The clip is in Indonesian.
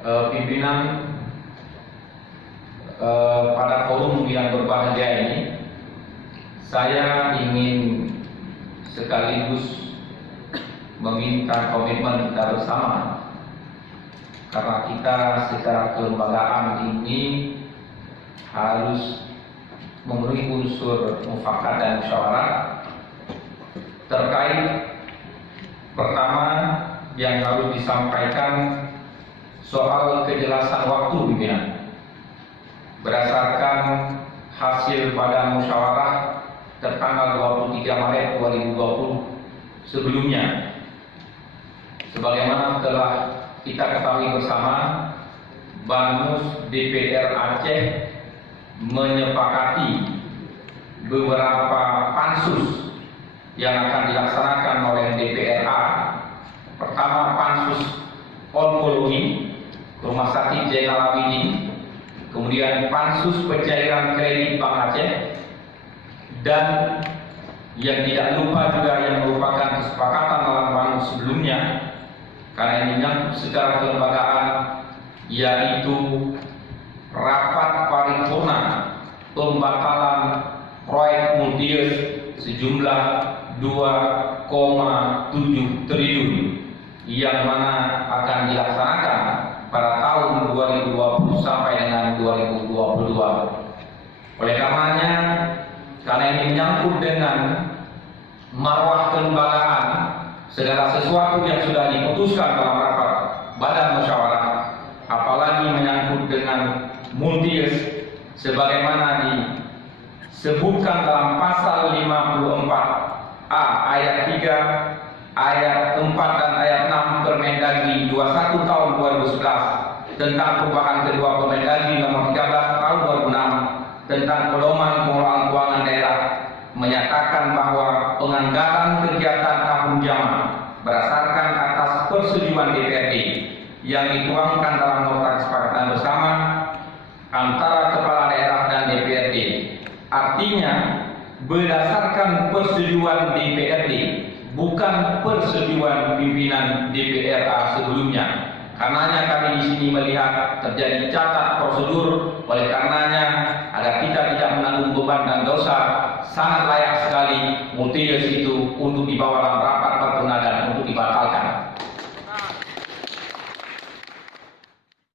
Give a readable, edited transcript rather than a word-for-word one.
Pimpinan pada forum yang berbahagia ini, saya ingin sekaligus meminta komitmen kita bersama, karena kita secara kelembagaan ini harus memenuhi unsur mufakat dan musyawarah terkait pertama yang harus disampaikan soal kejelasan waktu pimpinan berdasarkan hasil pada musyawarah tertanggal 23 Maret 2020 sebelumnya. Sebagaimana telah kita ketahui bersama, Banmus DPR Aceh menyepakati beberapa pansus yang akan dilaksanakan oleh DPRA. Pertama, pansus onkologi Rumah Sakit Zainal Abidin, kemudian pansus pencairan kredit Bank Aceh, dan yang tidak lupa juga yang merupakan kesepakatan dalam Banmus sebelumnya, karena ini menyangkut secara kelembagaan, yaitu rapat paripurna pembatalan proyek multius sejumlah 2,7 triliun yang mana akan dilaksanakan pada tahun 2020 sampai dengan 2022. Oleh karenanya, karena ini menyangkut dengan marwah kelembagaan, segala sesuatu yang sudah diputuskan dalam rapat badan musyawarah, apalagi menyangkut dengan multius sebagaimana disebutkan dalam pasal 54A ayat 3, ayat 4 dan ayat 6 Permendagri 21 tahun 2011 tentang perubahan kedua Permendagri nomor 13 tahun 2006 tentang pedoman pengelolaan keuangan daerah, menyatakan bahwa penganggaran kegiatan tahun jamaah berdasarkan atas persetujuan DPRD yang dituangkan dalam nota kesepakatan bersama antara kepala daerah dan DPRD. Artinya berdasarkan persetujuan DPRD, bukan persetujuan pimpinan DPRA sebelumnya. Karenanya kami di sini melihat terjadi cacat prosedur. Oleh karenanya, agar kita tidak menanggung beban dan dosa, sangat layak sekali multius itu untuk dibawa dalam rapat paripurna dan untuk dibatalkan.